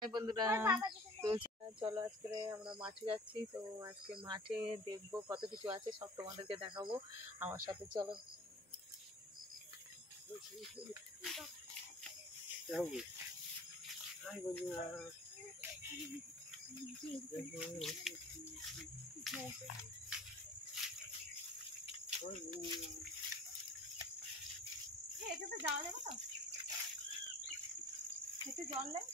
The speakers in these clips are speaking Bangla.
হাই বন্ধুরা, তো চলো আজকে আমরা মাঠে যাচ্ছি। তো আজকে মাঠে দেখবো কত কিছু আছে, সব তোমাদেরকে দেখাবো। আমার সাথে চলো। হাই বন্ধুরা, এটাতে যাওয়া যাবে তো? এতে জল নেই?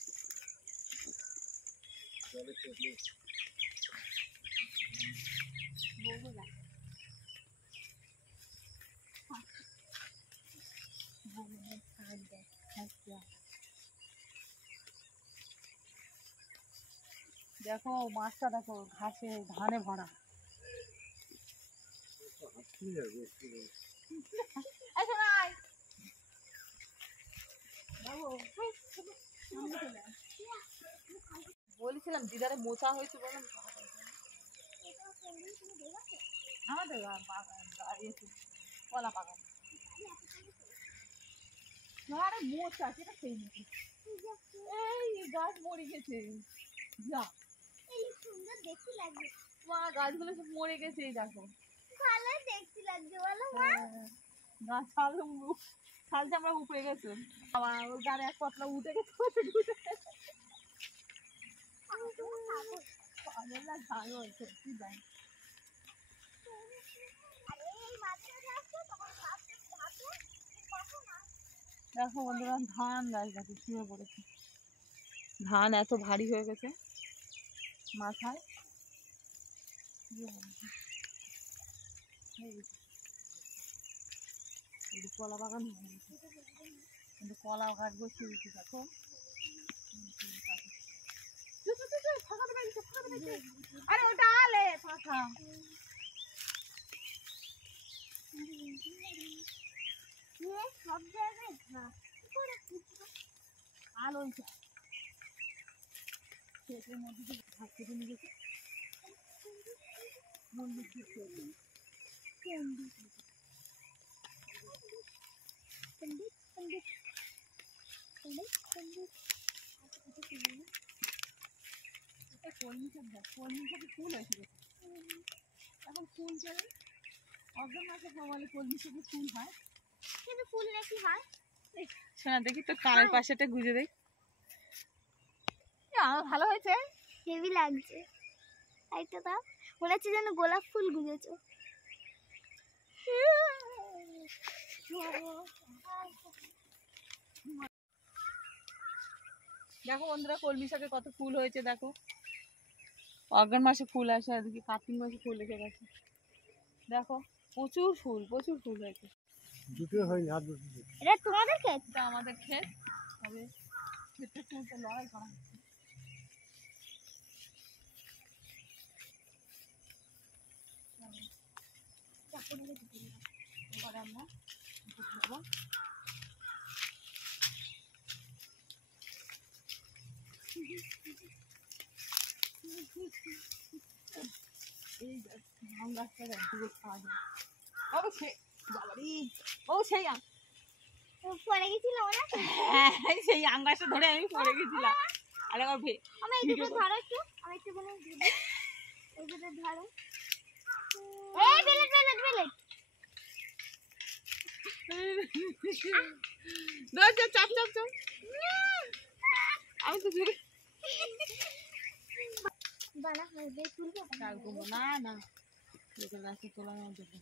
দেখো মাছটা, দেখো ঘাসে ধানে ভরা। বলেছিলাম দিদারে মোচা হয়েছে বলে আমাদের কলা বাগান। আরে মোচা সেটা সেই নাকি, এই গাছ মরে গেছে। যা এই সুন্দর দেখতে লাগছে মা, গাছগুলো সব মরে গেছে। এই দেখো ভালো দেখতে লাগছে বলো মা। গাছ ছাল চামড়া উপড়ে গেছে। আবার ওর গাড়ি এক পাতলা উঠে গেছে। দেখো বন্ধুরা, ধান গাছ দেখো শুয়ে পড়েছে। ধান এত ভারী হয়ে গেছে মাথায়। কলা বাগান হয়ে গেছে, কিন্তু কলা গাছ বসিয়ে দিচ্ছি। দেখো আরে ওটা আলে ফাঁকা। সব জায়গায় আলো ক্ষেতের মধ্যে ঘাস কেটে নিয়ে গেছে। মন্দির কলমি শাক, দেখ কলমি শাকে ফুল হয়েছে গেছে। এখন ফুল চলে অগ্রহ মাসে বলে কলমি শাকে ফুল হয়, কিন্তু ফুল নাকি হয় শোনা। দেখি তো কানের পাশেটা গুঁজে দেই। ভালো হয়েছে, হেভি লাগছে। এইটা দাও, মনে হচ্ছে যেন গোলাপ ফুল গুঁজেছো। দেখো বন্ধুরা, কলমি শাকে কত ফুল হয়েছে। দেখো অগ্রহণ মাসে ফুল আসে, এদিকে কার্তিক মাসে ফুল এসে গেছে। দেখো প্রচুর ফুল, প্রচুর ফুল হয়েছে। দুটো হয়নি, আর দুটো। এটা তোমাদের ক্ষেত? এটা আমাদের ক্ষেত। তবে ক্ষেতের সঙ্গে লড়াই করা হচ্ছে। এবার আমরা দেবো। এই আম গাছটা একদিকে খাওয়া যায়। সেই আম পড়ে গেছিলাম না? হ্যাঁ, সেই আম গাছটা ধরে আমি পড়ে গেছিলাম। আরে আমি একটু ধরো, একটু আমি একটু বলে দিই। এইটা ধরো। এই বেলেট বেলেট বেলেট ধর, চাপ চাপ চাপ। আমি তো জোরে বানা হবে তুলবো না। না দেখো গাছে তোলা না দেখো।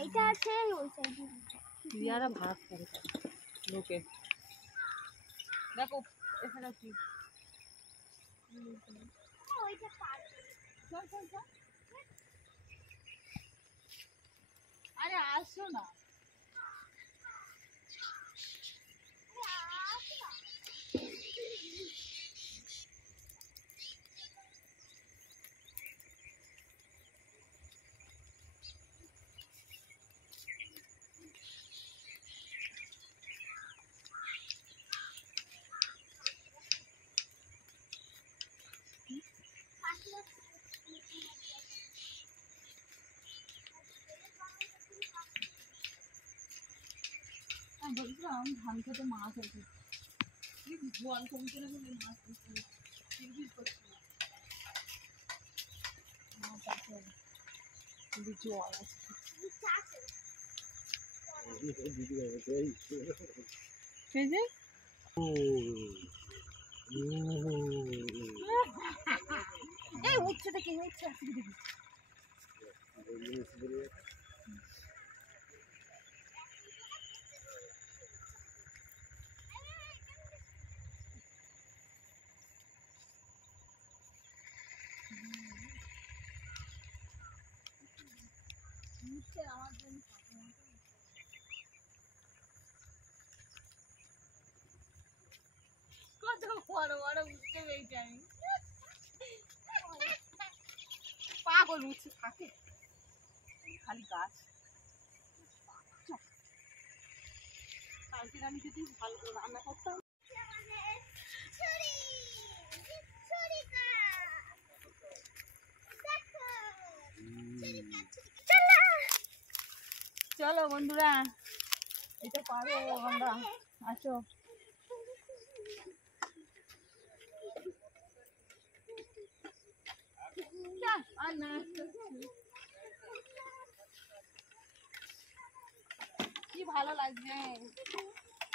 এইটা আছে ওই সাইডে ইয়ারা ভাত করে লোকে। দেখো এখানে কি ওইটা পার। চল চল চল, আরে আসো না। বলছিলাম ধান খেতে মাছ আছে, জল কমছে না বলে মাছ জল আছে। এই উঠছে দেখি উঠছে আমার জন্য কত বড় বড় উঠতে পেয়েছি আমি, পাগল উঠছে থাকে খালি গাছ। কালকে আমি যদি ভালো করে রান্না করতাম। চলো বন্ধুরা, এটা পারো আমরা, আসো। আর না কি ভালো লাগছে,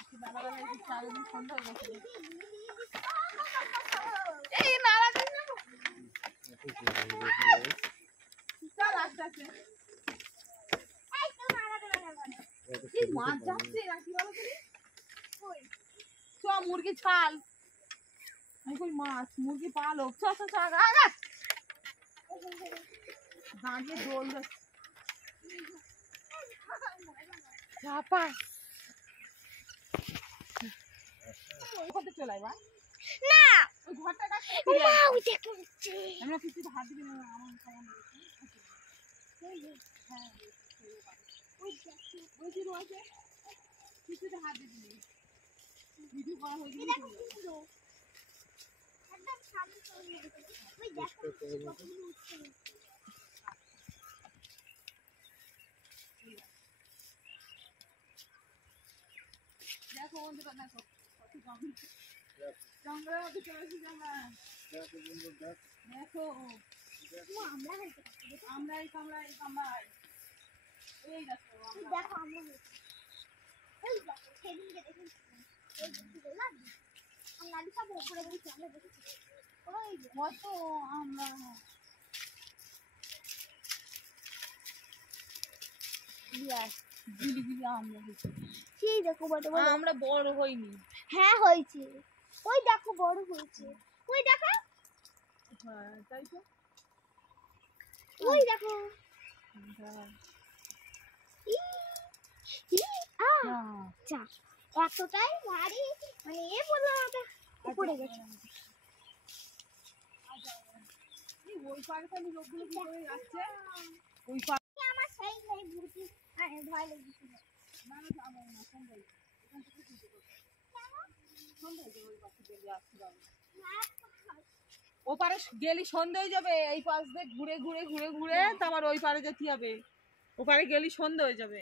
কি ভালো লাগছে, চারিদিন সন্ধ্যা হয়ে গেছে। এই নাড়া চল আস্তে আস্তে মাছ যাচ্ছে নাকি বলো তুমি, চ মুরগি ছাল, আমি কই মাছ মুরগি পালো, চ চ চ দাঁড়িয়ে দোল চাপা চলে না ওই ঘরটা আমরা কিছু হাত দিবি না, আমার কিছুতে হাত দিবি ভিডিও করা হয়ে গেল। দেখো বন্ধুরা দেখো জঙ্গলের মধ্যে চলে এসেছি আমরা, দেখো আমরা এই কামড়াই এই কামড়াই, এই দেখো দেখো আমরা ওই দেখো সেদিনকে দেখেছি আমরা সব উপরে বসে আমরা দেখেছি ওই কত আমরা সেই দেখো আমরা বড় হইনি, হ্যাঁ হয়েছে, ওই দেখো বড় হয়েছে, ওই দেখো, হ্যাঁ তাই তো, ওই দেখো এতটাই ভারী মানে এ বললো উপরে গেছে। ওই পারে খালি লোকগুলো কি করে যাচ্ছে, ওই পারে আমার সেই সেই ভূতি ভয় লেগেছিল। না না আমার না সন্ধ্যা এখান থেকে শুনতে পাবো সন্ধ্যা ওই পাশে গেলে আসতে পারবো, ও পারে গেলি সন্ধ্যা হয়ে যাবে, এই পাশ দিয়ে ঘুরে ঘুরে ঘুরে ঘুরে তারপর ওই পারে যেতে হবে, ও পারে গেলি সন্ধ্যা হয়ে যাবে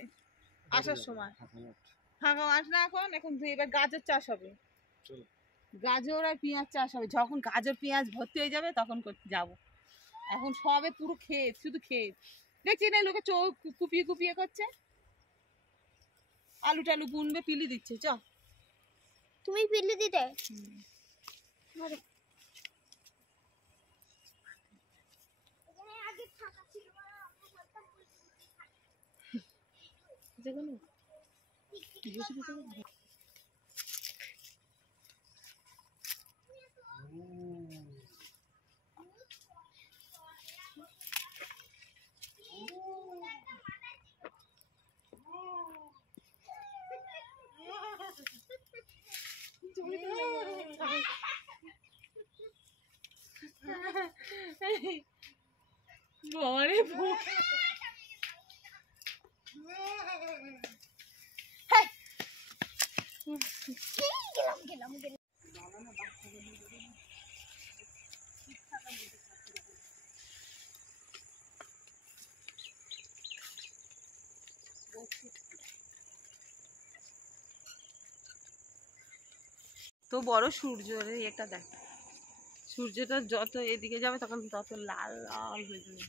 আসার সময়। ফাঁকা মাস না এখন, এখন এবার গাজর চাষ হবে, গাজর আর পেঁয়াজ চাষ হবে, যখন গাজর পেঁয়াজ ভর্তি হয়ে যাবে তখন যাবো, এখন সবে পুরো ক্ষেত, শুধু ক্ষেত দেখছি না, লোকে চোখ কুপিয়ে কুপিয়ে করছে, আলু টালু বুনবে, পিলি দিচ্ছে। চ তুমি পিলি দিতে বাবারে গেলাম কত বড় সূর্য রে, এটা দেখ, সূর্যটা যত এদিকে যাবে তখন তত লাল লাল হয়ে যাবে।